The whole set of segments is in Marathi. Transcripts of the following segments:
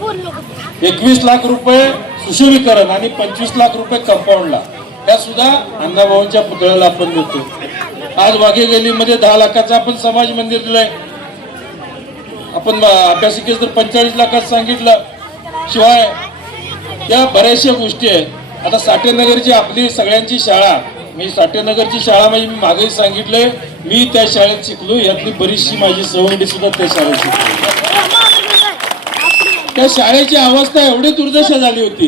21 लाख रुपये सुशोभीकरण आणि 25 लाख रुपये कंपाऊंडला, त्या सुद्धा अण्णाभाऊंच्या पुतळ्याला आपण देतो. आज वाघेगलीमध्ये 10 लाखाचं आपण समाज मंदिर दिलंय. आपण अभ्यासिकेच तर 45 लाखात सांगितलं. शिवाय त्या बऱ्याचशा गोष्टी आहेत. आता साठेनगरची आपली सगळ्यांची शाळा, मी साठेनगरची शाळा म्हणजे मी मागेही सांगितलंय, मी त्या शाळेत शिकलो. यातली बरीचशी माझी सवंगडी सुद्धा त्या शाळेत शिकली. त्या शाळेची अवस्था एवढी दुर्दशा झाली होती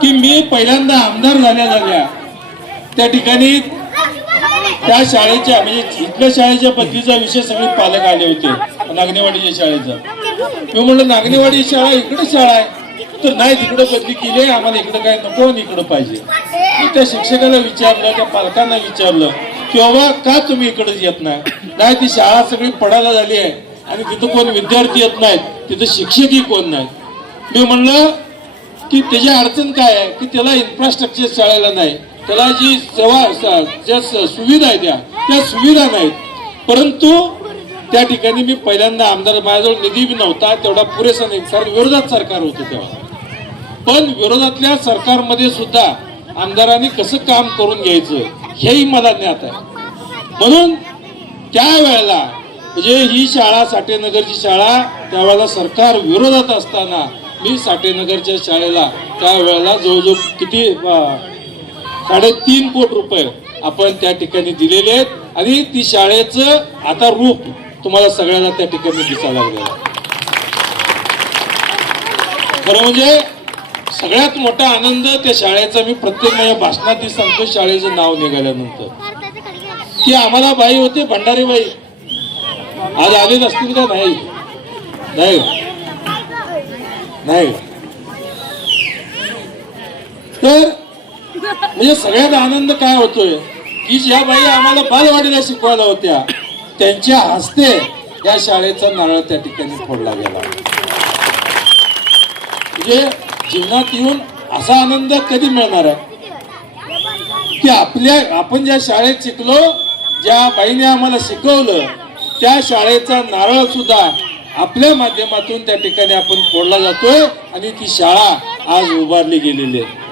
की मी पहिल्यांदा आमदार झाल्या त्या ठिकाणी त्या शाळेच्या म्हणजे इथल्या शाळेच्या बदलीचा विषय सगळे पालक आले होते नागनेवाडीच्या शाळेचा. मी म्हणलं नागनेवाडी शाळा इकडे शाळा आहे, तर नाही तिकडे बदली केली, आम्हाला इकडे काय नको आणि इकडे पाहिजे. मी त्या शिक्षकाला विचारलं, त्या पालकांना विचारलं की बाबा का तुम्ही इकडे येत नाही? ती शाळा सगळी पडायला झाली आहे आणि तिथं कोण विद्यार्थी येत नाहीत, तिथं शिक्षकही कोण नाहीत. मी म्हणलं की त्याची अडचण काय आहे की त्याला इन्फ्रास्ट्रक्चर शाळेला नाही, त्याला जी सेवा ज्या सुविधा आहेत त्या सुविधा नाहीत. परंतु त्या ठिकाणी मी पहिल्यांदा आमदार, माझ्याजवळ निधी बी नव्हता तेवढा पुरेसा नाही, कारण विरोधात सरकार होतं तेव्हा. पण विरोधातल्या सरकारमध्ये सुद्धा आमदारांनी कसं काम करून घ्यायचं हेही मला ज्ञात आहे. म्हणून त्यावेळेला म्हणजे ही शाळा साठेनगरची शाळा त्यावेळेला सरकार विरोधात असताना मी साठेनगरच्या शाळेला त्यावेळेला जवळजवळ किती 3.5 कोटी रुपये आपण त्या ठिकाणी दिलेले आहेत आणि ती शाळेचं आता रूप तुम्हाला सगळ्यांना त्या ठिकाणी दिसायला लागलेलं. खरं म्हणजे सगळ्यात मोठा आनंद त्या शाळेचा मी प्रत्येक माझ्या भाषणात सांगतो. शाळेचं नाव निघाल्यानंतर की आम्हाला बाई होते भंडारी बाई, आज आले नसतील का? नाही नाही नाही. तर म्हणजे सगळ्यात आनंद काय होतोय की ज्या बाई आम्हाला बालवाडीला शिकवायला होत्या त्यांच्या हस्ते या शाळेचा नारळ त्या ठिकाणी फोडला गेला. म्हणजे जीवनात येऊन असा आनंद कधी मिळणार आहे की आपण ज्या शाळेत शिकलो, ज्या बाईने आम्हाला शिकवलं त्या शाळेचा नारळ सुद्धा आपल्या माध्यमातून त्या ठिकाणी आपण फोडला जातोय आणि ती शाळा आज उभारली गेलेली आहे.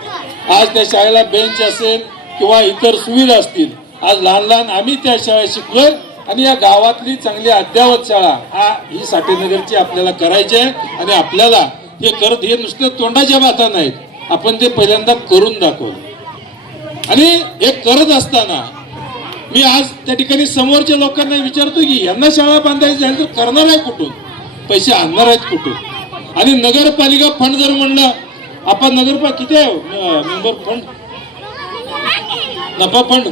आज त्या शाळेला बेंच असेल किंवा इतर सुविधा असतील. आज लहान लहान आम्ही त्या शाळेत शिकलोय आणि या गावातली चांगली अद्यावत शाळा ही साठेनगरची आपल्याला करायची आहे. आणि आपल्याला हे करत हे नुसतं तोंडाच्या बाता नाहीत, आपण ते पहिल्यांदा करून दाखवलं. आणि हे करत असताना मी आज त्या ठिकाणी समोरच्या लोकांना विचारतो की यांना शाळा बांधायची झाली तर करणार आहे कुठून, पैसे आणणार आहेत कुठून? आणि नगरपालिका फंड जर म्हणलं आपण नगरपालिका किती आहे मेंबर फंड, नफा फंड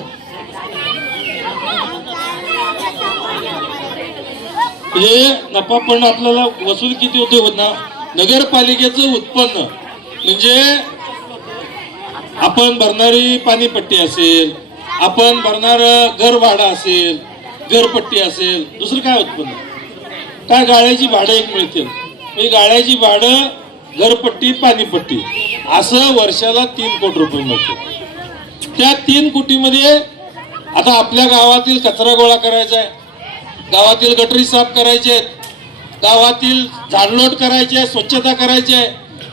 हे नफा फंड आपल्याला वसूल किती होते ना? नगरपालिकेचं उत्पन्न म्हणजे आपण भरणारी पाणीपट्टी असेल, आपण भरणार घर भाडं असेल, घरपट्टी असेल, दुसरं काय उत्पन्न काय गाळ्याची भाडं एक मिळतील, ही गाळ्याची भाडं, घरपट्टी, पाणीपट्टी असं वर्षाला 3 कोटी रुपये मिळते. त्या 3 कोटीमध्ये आता आपल्या गावातील कचरा गोळा करायचा आहे, गावातील गटरी साफ करायचे आहेत, गावातील झाडलोट करायचे, स्वच्छता करायची आहे,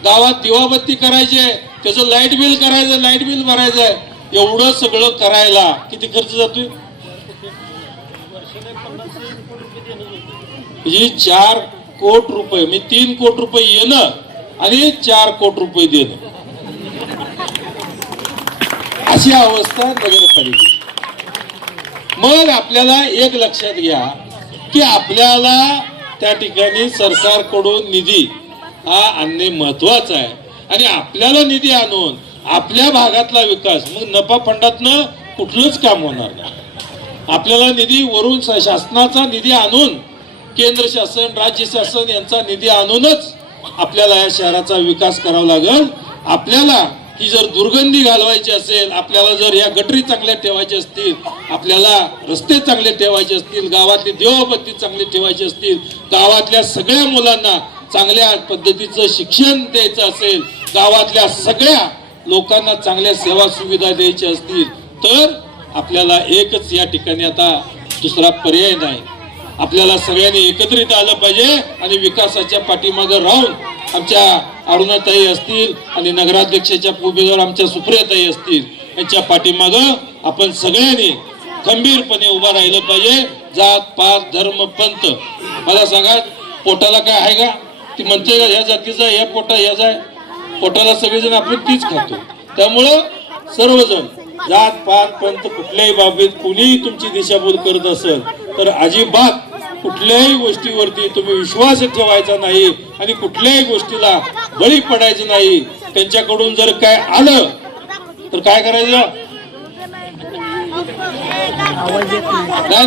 गावात दिवाबत्ती करायची आहे, त्याचं लाईट बिल करायचं, लाईट बिल भरायचं आहे. एवढं सगळं करायला किती खर्च जातोय? म्हणजे 4 कोटी रुपये, म्हणजे 3 कोटी रुपये येणं आणि 4 कोटी रुपये देणं अशी अवस्था नगरपालिकेची. मग आपल्याला एक लक्षात घ्या की आपल्याला त्या ठिकाणी सरकारकडून निधी हा आणणे महत्वाचं आहे. आणि आपल्याला निधी आणून आपल्या भागातला विकास, मग नफा फंडातनं कुठलंच काम होणार नाही. आपल्याला निधी वरून शासनाचा निधी आणून, केंद्र शासन राज्य शासन यांचा निधी आणूनच आपल्याला या शहराचा विकास करावा लागेल. आपल्याला ही जर दुर्गंधी घालवायची असेल, आपल्याला जर या गटरी चांगल्या ठेवायच्या असतील, आपल्याला रस्ते चांगले ठेवायचे असतील, गावातली देवबत्ती चांगली ठेवायची असतील, गावातल्या सगळ्या मुलांना चांगल्या पद्धतीचं शिक्षण द्यायचं असेल, गावातल्या सगळ्या लोकांना चांगल्या सेवा सुविधा द्यायच्या असतील, तर आपल्याला एकच या ठिकाणी आता दुसरा पर्याय नाही. आपल्याला सगळ्यांनी एकत्रित आलं पाहिजे आणि विकासाच्या पाठीमागे राहून आमच्या अरुणाताई असतील आणि नगराध्यक्षाच्या उमेदवार आमच्या सुप्रियाताई असतील, यांच्या पाठीमागं आपण सगळ्यांनी खंबीरपणे उभा राहिलं पाहिजे. जात पात धर्म पंथ. मला सांगा, पोटाला काय आहे का? ती म्हणते का ह्या जातीचा, या पोटा ह्याचा आहे? पोटाला सगळेजण आपण तीच खातो. त्यामुळं सर्वजण जात पात पंथ कुठल्याही बाबतीत कुणीही तुमची दिशाभूल करत असेल तर अजिबात कुठल्याही गोष्टीवरती तुम्ही विश्वास ठेवायचा नाही आणि कुठल्याही गोष्टीला बळी पडायचं नाही. त्यांच्याकडून जर काय आलं तर काय करायचं?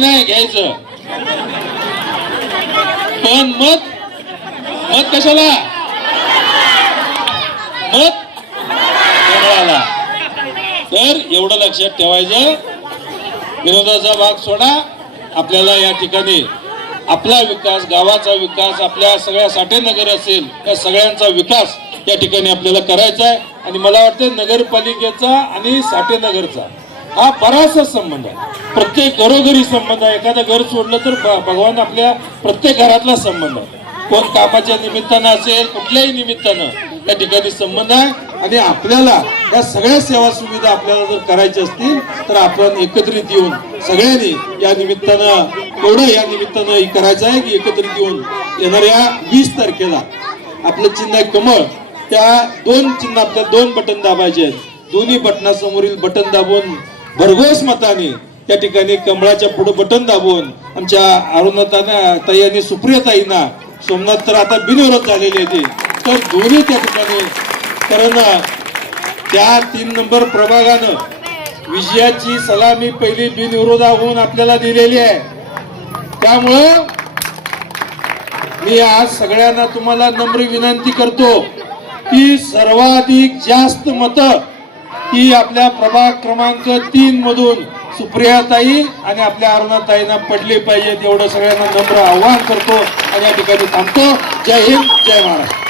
नाही घ्यायचं. पण मत कशाला? मत कमळाला. तर एवढं लक्षात ठेवायचं. विनोदाचा भाग सोडा. आपल्याला या ठिकाणी आपला विकास, गावाचा विकास, आपल्या सगळ्या साठेनगर असेल त्या सगळ्यांचा विकास या ठिकाणी आपल्याला करायचा आहे. आणि मला वाटतं नगरपालिकेचा आणि साठेनगरचा हा बराचसा संबंध आहे. प्रत्येक घरोघरी संबंध आहे. एखादं घर सोडलं तर भगवान आपल्या प्रत्येक घरातला संबंध आहे. कोण कामाच्या निमित्तानं असेल, कुठल्याही निमित्तानं त्या ठिकाणी संबंध आहे. आणि आपल्याला या सगळ्या सेवा सुविधा आपल्याला जर करायच्या असतील तर आपण एकत्रित येऊन सगळ्यांनी या निमित्तानं या निमित्तानं करायचं आहे की एकत्रित येऊन येणाऱ्या 20 तारखेला आपलं चिन्ह आहे कमळ. त्या दोन चिन्ह आपल्या 2 बटन दाबायचे आहेत. दोन्ही बटनासमोरील बटन दाबून भरघोस मताने त्या ठिकाणी कमळाच्या पुढे बटन दाबून आमच्या अरुणाताई आणि सुप्रियाताईंना, सोमनाथ तर आता बिनविरोध झालेले ते, तर दोन्ही त्या ठिकाणी. कारण त्या 3 नंबर प्रभागानं विजयाची सलामी पहिली बिनविरोधाहून आपल्याला दिलेली आहे. त्यामुळं मी आज सगळ्यांना तुम्हाला नम्र विनंती करतो की सर्वाधिक जास्त मतं ही आपल्या प्रभाग क्रमांक 3 मधून सुप्रियाताई आणि आपल्या अरुणाताईंना पडले पाहिजेत. एवढं सगळ्यांना नम्र आवाहन करतो आणि या ठिकाणी थांबतो. जय हिंद, जय महाराष्ट्र.